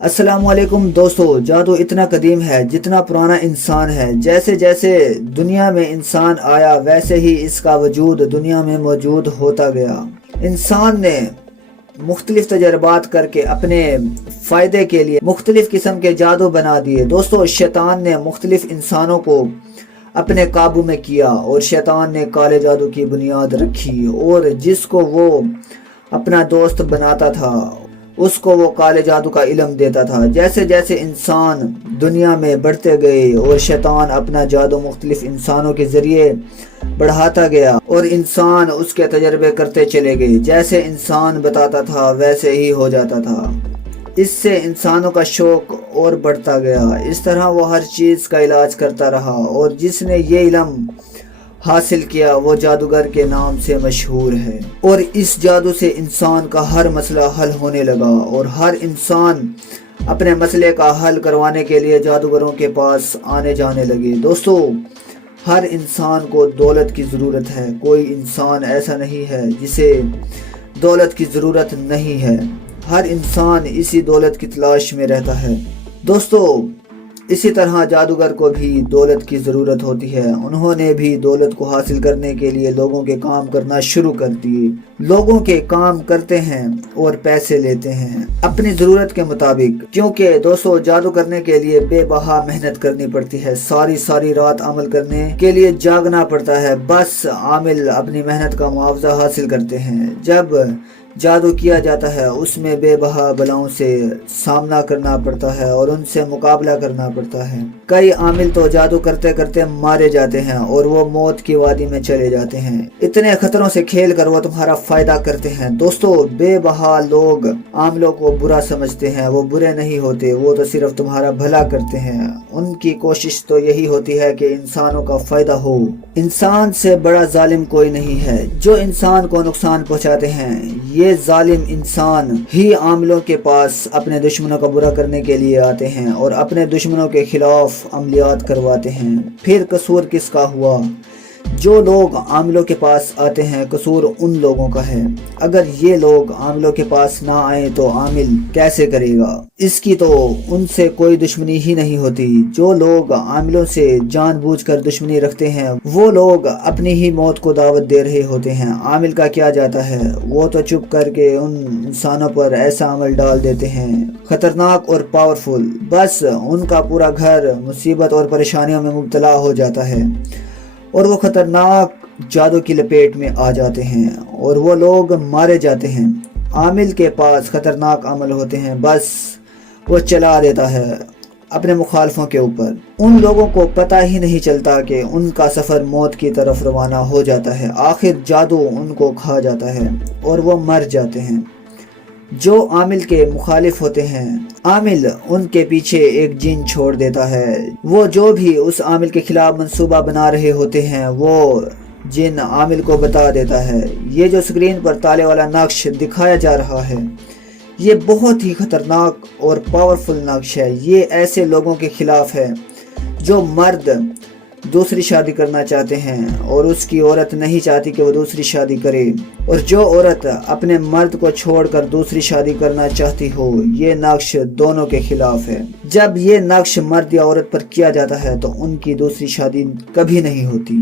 السلام علیکم دوستو، جادو اتنا قدیم ہے جتنا پرانا انسان ہے۔ جیسے جیسے دنیا میں انسان آیا ویسے ہی اس کا وجود دنیا میں موجود ہوتا گیا۔ انسان نے مختلف تجربات کر کے اپنے فائدے کے لیے مختلف قسم کے جادو بنا دیے۔ دوستو، شیطان نے مختلف انسانوں کو اپنے قابو میں کیا اور شیطان نے کالے جادو کی بنیاد رکھی، اور جس کو وہ اپنا دوست بناتا تھا اس کو وہ کالے جادو کا علم دیتا تھا۔ جیسے جیسے انسان دنیا میں بڑھتے گئے اور شیطان اپنا جادو مختلف انسانوں کے ذریعے بڑھاتا گیا اور انسان اس کے تجربے کرتے چلے گئے۔ جیسے انسان بتاتا تھا ویسے ہی ہو جاتا تھا۔ اس سے انسانوں کا شوق اور بڑھتا گیا۔ اس طرح وہ ہر چیز کا علاج کرتا رہا، اور جس نے یہ علم حاصل کیا وہ جادوگر کے نام سے مشہور ہے۔ اور اس جادو سے انسان کا ہر مسئلہ حل ہونے لگا، اور ہر انسان اپنے مسئلے کا حل کروانے کے لیے جادوگروں کے پاس آنے جانے لگے۔ دوستو، ہر انسان کو دولت کی ضرورت ہے۔ کوئی انسان ایسا نہیں ہے جسے دولت کی ضرورت نہیں ہے۔ ہر انسان اسی دولت کی تلاش میں رہتا ہے۔ دوستو، اسی طرح جادوگر کو بھی دولت کی ضرورت ہوتی ہے۔ انہوں نے بھی دولت کو حاصل کرنے کے لیے لوگوں کے کام کرنا شروع کر دیے۔ لوگوں کے کام کرتے ہیں اور پیسے لیتے ہیں اپنی ضرورت کے مطابق، کیونکہ دوستو جادو کرنے کے لیے بے بہا محنت کرنی پڑتی ہے۔ ساری رات عمل کرنے کے لیے جاگنا پڑتا ہے، بس عامل اپنی محنت کا معاوضہ حاصل کرتے ہیں۔ جب جادو کیا جاتا ہے اس میں بے بہا بلاؤں سے سامنا کرنا پڑتا ہے اور ان سے مقابلہ کرنا پڑتا ہے۔ کئی عامل تو جادو کرتے کرتے مارے جاتے ہیں اور وہ موت کی وادی میں چلے جاتے ہیں۔ اتنے خطروں سے کھیل کر وہ تمہارا فائدہ کرتے ہیں۔ دوستو، بے بہا لوگ عاملوں کو برا سمجھتے ہیں۔ وہ برے نہیں ہوتے، وہ تو صرف تمہارا بھلا کرتے ہیں۔ ان کی کوشش تو یہی ہوتی ہے کہ انسانوں کا فائدہ ہو۔ انسان سے بڑا ظالم کوئی نہیں ہے۔ جو انسان کو نقصان پہنچاتے ہیں یہ ظالم انسان ہی عاملوں کے پاس اپنے دشمنوں کا برا کرنے کے لیے آتے ہیں اور اپنے دشمنوں کے خلاف عملیات کرواتے ہیں۔ پھر قصور کس کا ہوا؟ جو لوگ عاملوں کے پاس آتے ہیں قصور ان لوگوں کا ہے۔ اگر یہ لوگ عاملوں کے پاس نہ آئیں تو عامل کیسے کرے گا؟ اس کی تو ان سے کوئی دشمنی ہی نہیں ہوتی۔ جو لوگ عاملوں سے جان بوجھ کر دشمنی رکھتے ہیں وہ لوگ اپنی ہی موت کو دعوت دے رہے ہوتے ہیں۔ عامل کا کیا جاتا ہے، وہ تو چپ کر کے ان انسانوں پر ایسا عمل ڈال دیتے ہیں خطرناک اور پاورفل، بس ان کا پورا گھر مصیبت اور پریشانیوں میں مبتلا ہو جاتا ہے اور وہ خطرناک جادو کی لپیٹ میں آ جاتے ہیں اور وہ لوگ مارے جاتے ہیں۔ عامل کے پاس خطرناک عمل ہوتے ہیں، بس وہ چلا دیتا ہے اپنے مخالفوں کے اوپر۔ ان لوگوں کو پتہ ہی نہیں چلتا کہ ان کا سفر موت کی طرف روانہ ہو جاتا ہے۔ آخر جادو ان کو کھا جاتا ہے اور وہ مر جاتے ہیں۔ جو عامل کے مخالف ہوتے ہیں، عامل ان کے پیچھے ایک جن چھوڑ دیتا ہے۔ وہ جو بھی اس عامل کے خلاف منصوبہ بنا رہے ہوتے ہیں وہ جن عامل کو بتا دیتا ہے۔ یہ جو سکرین پر تالے والا نقش دکھایا جا رہا ہے یہ بہت ہی خطرناک اور پاورفل نقش ہے۔ یہ ایسے لوگوں کے خلاف ہے جو مرد دوسری شادی کرنا چاہتے ہیں اور اس کی عورت نہیں چاہتی کہ وہ دوسری شادی کرے، اور جو عورت اپنے مرد کو چھوڑ کر دوسری شادی کرنا چاہتی ہو، یہ نقش دونوں کے خلاف ہے۔ جب یہ نقش مرد یا عورت پر کیا جاتا ہے تو ان کی دوسری شادی کبھی نہیں ہوتی۔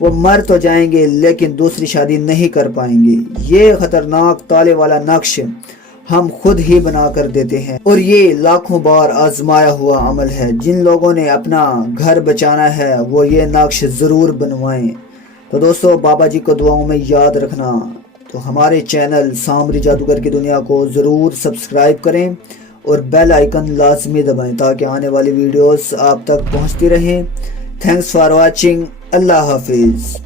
وہ مر تو جائیں گے لیکن دوسری شادی نہیں کر پائیں گے۔ یہ خطرناک تالے والا نقش ہم خود ہی بنا کر دیتے ہیں، اور یہ لاکھوں بار آزمایا ہوا عمل ہے۔ جن لوگوں نے اپنا گھر بچانا ہے وہ یہ نقش ضرور بنوائیں۔ تو دوستو، بابا جی کو دعاؤں میں یاد رکھنا۔ تو ہمارے چینل سامری جادوگر کی دنیا کو ضرور سبسکرائب کریں اور بیل آئیکن لازمی دبائیں تاکہ آنے والی ویڈیوز آپ تک پہنچتی رہیں۔ Thanks for watching. اللہ حافظ۔